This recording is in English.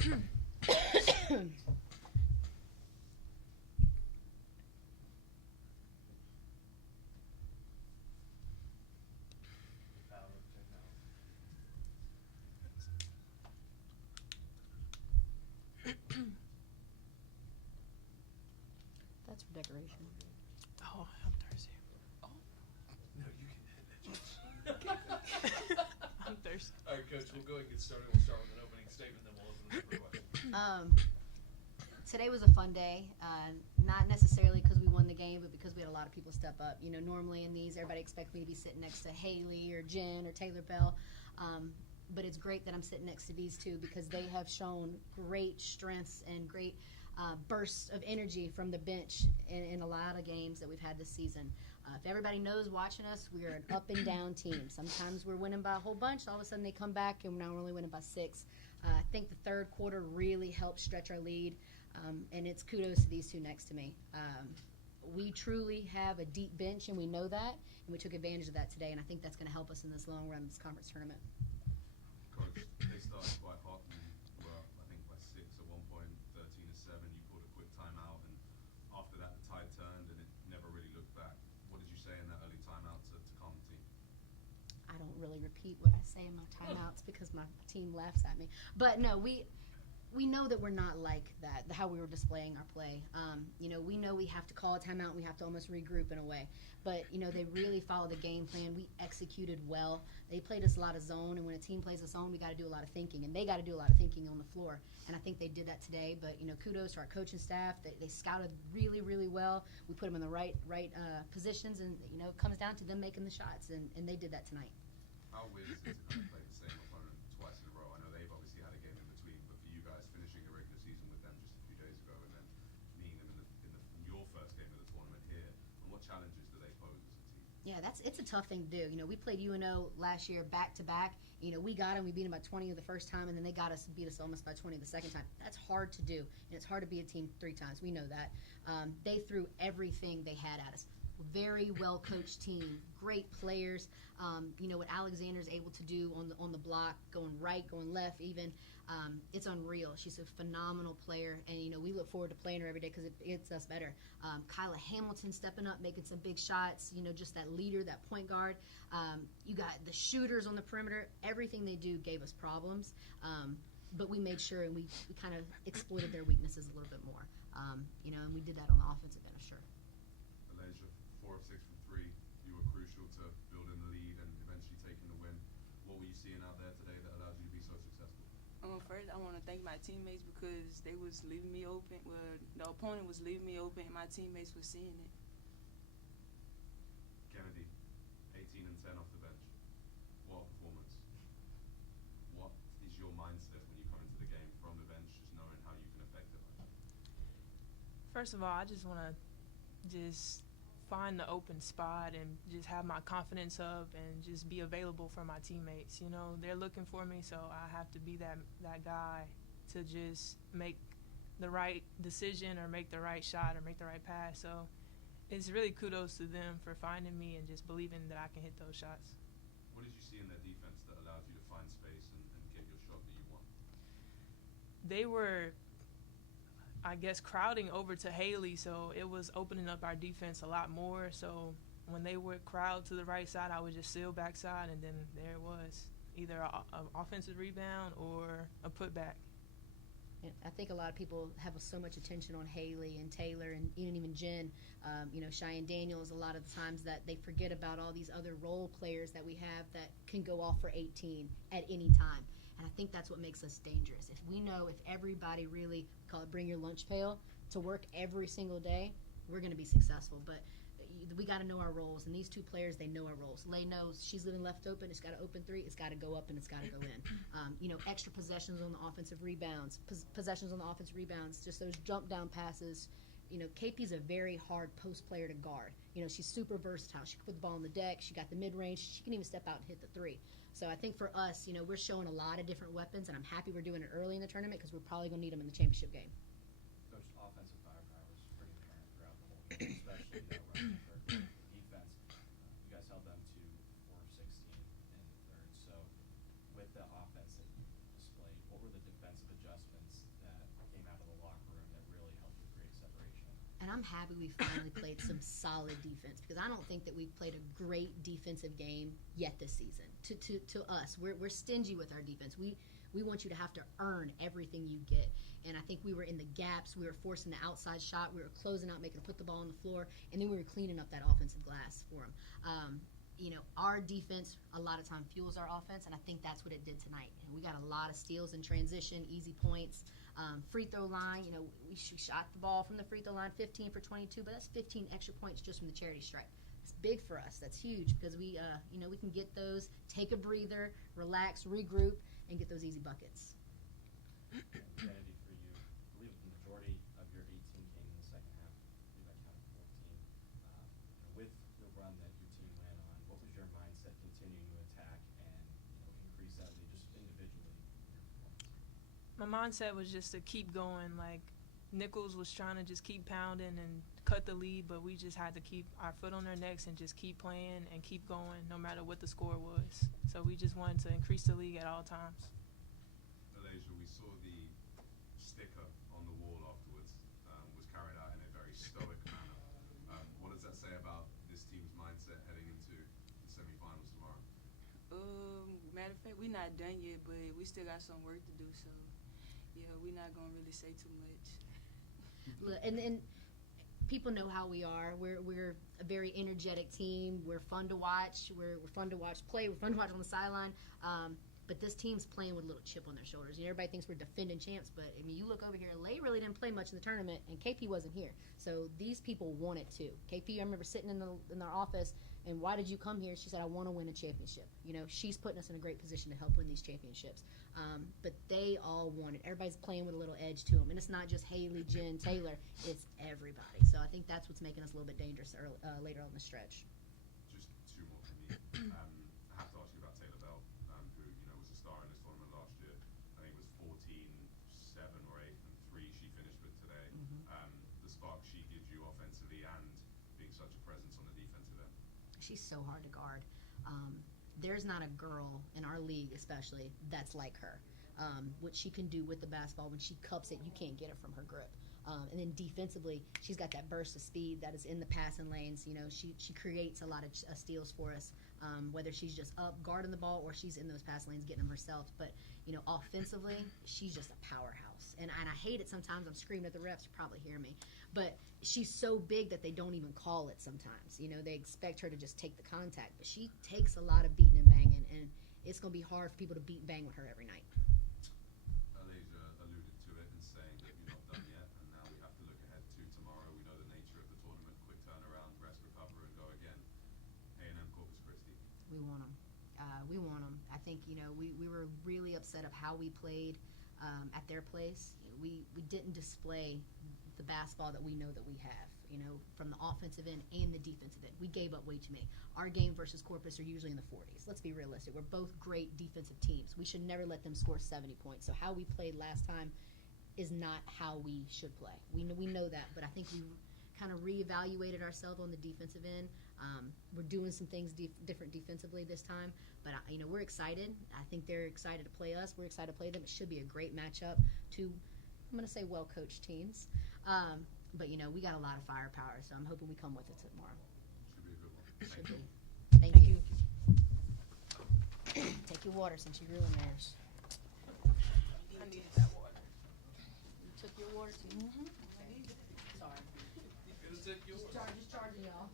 That's for decoration. Oh, I'm thirsty. Oh. No, you can hit it. I'm thirsty. All right, Coach, we'll go ahead and get started. We'll start with an opening statement, then we'll open it up for questions. Today was a fun day, not necessarily because we won the game, but because we had a lot of people step up. You know, normally in these, everybody expects me to be sitting next to Haley or Jen or Taylor Bell, but it's great that I'm sitting next to these two because they have shown great strengths and great bursts of energy from the bench in a lot of games that we've had this season. If everybody knows watching us, we are an up and down team. Sometimes we're winning by a whole bunch. All of a sudden they come back and now we're only winning by 6. I think the third quarter really helped stretch our lead. And it's kudos to these two next to me. We truly have a deep bench, and we know that, and we took advantage of that today, and I think that's going to help us in this long run of this conference tournament. Coach, they started quite hot and were up, I think, by 6 at one point, 13-7. You called a quick timeout, and after that, the tide turned, and it never really looked back. What did you say in that early timeout to calm the team? I don't really repeat what I say in my timeouts because my team laughs at me. But no, we know that we're not like that, how we were displaying our play. We know we have to call a timeout and we have to almost regroup in a way. But, they really followed the game plan. We executed well. They played us a lot of zone, and when a team plays a zone, we got to do a lot of thinking, and they got to do a lot of thinking on the floor. And I think they did that today. But, kudos to our coaching staff. They scouted really, really well. We put them in the right positions, and, it comes down to them making the shots, and they did that tonight. How weird is it to kind of play the same opponent twice in a row? I know they've obviously had a game in between, but for you guys finishing a regular season with them just a few days ago and then meeting them in your first game of the tournament here, and what challenges do they pose as a team? Yeah, it's a tough thing to do. We played UNO last year back to back. We got them. We beat them by 20 the first time, and then they beat us almost by 20 the second time. That's hard to do, and it's hard to beat a team 3 times. We know that. They threw everything they had at us. Very well coached team, great players. What Alexander's able to do on the block, going right, going left, even it's unreal. She's a phenomenal player, and we look forward to playing her every day because it gets us better. Kyla Hamilton stepping up, making some big shots. Just that leader, that point guard. You got the shooters on the perimeter. Everything they do gave us problems, but we made sure and we kind of exploited their weaknesses a little bit more. And we did that on the offensive end, sure. 4 of 6 from 3. You were crucial to building the lead and eventually taking the win. What were you seeing out there today that allowed you to be so successful? First, I want to thank my teammates because they was leaving me open. Well, the opponent was leaving me open, and my teammates were seeing it. Kennedy, 18 and 10 off the bench. What a performance. What is your mindset when you come into the game from the bench, just knowing how you can affect it? First of all, I just want to find the open spot and just have my confidence up and just be available for my teammates. They're looking for me, so I have to be that guy to just make the right decision or make the right shot or make the right pass. So it's really kudos to them for finding me and just believing that I can hit those shots. What did you see in their defense that allowed you to find space and get your shot that you want? They were, I guess, crowding over to Haley, so it was opening up our defense a lot more. So when they would crowd to the right side, I would just seal backside, and then there it was, either an offensive rebound or a putback. And I think a lot of people have so much attention on Haley and Taylor and even Jen, Cheyenne Daniels, a lot of the times that they forget about all these other role players that we have that can go off for 18 at any time. And I think that's what makes us dangerous. If everybody really, call it bring your lunch pail, to work every single day, we're going to be successful. But we got to know our roles. And these two players, they know our roles. Lay knows she's living left open. It's got to open 3. It's got to go up and it's got to go in. Extra possessions on the offensive rebounds, possessions on the offensive rebounds, just those jump down passes. KP's a very hard post player to guard. She's super versatile. She can put the ball on the deck. She got the mid-range. She can even step out and hit the 3. So I think for us, we're showing a lot of different weapons, and I'm happy we're doing it early in the tournament because we're probably going to need them in the championship game. Coach, offensive firepower was pretty apparent throughout the whole game, especially running the third quarter. Defense, you guys held them to 4 of 16 in the third. So with the offense that you displayed, what were the defensive adjustments and I'm happy we finally played some solid defense, because I don't think that we've played a great defensive game yet this season. To us, we're stingy with our defense. We want you to have to earn everything you get. And I think we were in the gaps. We were forcing the outside shot. We were closing out, making them put the ball on the floor. And then we were cleaning up that offensive glass for them. Our defense a lot of time fuels our offense, and I think that's what it did tonight. And we got a lot of steals in transition, easy points. Free throw line, we shot the ball from the free throw line 15 for 22, but that's 15 extra points just from the charity stripe. It's big for us. That's huge, because we can get those, take a breather, relax, regroup, and get those easy buckets. Kennedy, for you, I believe the majority of your 18 came in the second half. I believe I counted 14. With the run that your team went on, what was your mindset continuing to attack and increase that lead just individually? My mindset was just to keep going. Like, Nichols was trying to just keep pounding and cut the lead, but we just had to keep our foot on their necks and just keep playing and keep going no matter what the score was. So we just wanted to increase the league at all times. Malaysia, we saw the sticker on the wall afterwards was carried out in a very stoic manner. What does that say about this team's mindset heading into the semifinals tomorrow? Matter of fact, we're not done yet, but we still got some work to do. So, yeah, we're not gonna really say too much. Look, and people know how we are. We're a very energetic team. We're fun to watch. We're fun to watch play. We're fun to watch on the sideline. But this team's playing with a little chip on their shoulders. Everybody thinks we're defending champs, but I mean, you look over here. Lay really didn't play much in the tournament, and KP wasn't here. So these people wanted to. KP, I remember sitting in our office, and why did you come here? She said, I want to win a championship. She's putting us in a great position to help win these championships. But they all want it. Everybody's playing with a little edge to them, and it's not just Haley, Jen, Taylor. It's everybody. So I think that's what's making us a little bit dangerous later on the stretch. Just two more from me. I have to ask you about Taylor Bell, who was a star in this tournament last year. I think it was 14, 7 or 8, and 3 she finished with today. The spark she gives you offensively and being such a presence on the defensive end. She's so hard to guard. There's not a girl in our league, especially, that's like her. What she can do with the basketball when she cups it, you can't get it from her grip. And then defensively, she's got that burst of speed that is in the passing lanes. She creates a lot of steals for us, whether she's just up guarding the ball or she's in those pass lanes getting them herself. But offensively, she's just a powerhouse. And I hate it sometimes. I'm screaming at the refs. You probably hear me. But she's so big that they don't even call it sometimes. They expect her to just take the contact. But she takes a lot of beating and banging, and it's going to be hard for people to beat and bang with her every night. Alasia alluded to it in saying that you're not done yet, and now we have to look ahead to tomorrow. We know the nature of the tournament, quick turnaround, rest, recover, and go again. A&M Corpus Christi. We want them. We want them. I think, we were really upset of how we played at their place. We didn't display the basketball that we know that we have, from the offensive end and the defensive end. We gave up way too many. Our game versus Corpus are usually in the 40s. Let's be realistic. We're both great defensive teams. We should never let them score 70 points. So how we played last time is not how we should play. We know that, but I think we kind of reevaluated ourselves on the defensive end. We're doing some things different defensively this time, but we're excited. I think they're excited to play us. We're excited to play them. It should be a great matchup. Two, I'm going to say well-coached teams. But we got a lot of firepower, so I'm hoping we come with it tomorrow. Should be a good one. Should Thank you. be. Thank you. Take your water since you ruined theirs. I needed that water. You took your water too? Sorry. It'll take yours. Just charging y'all.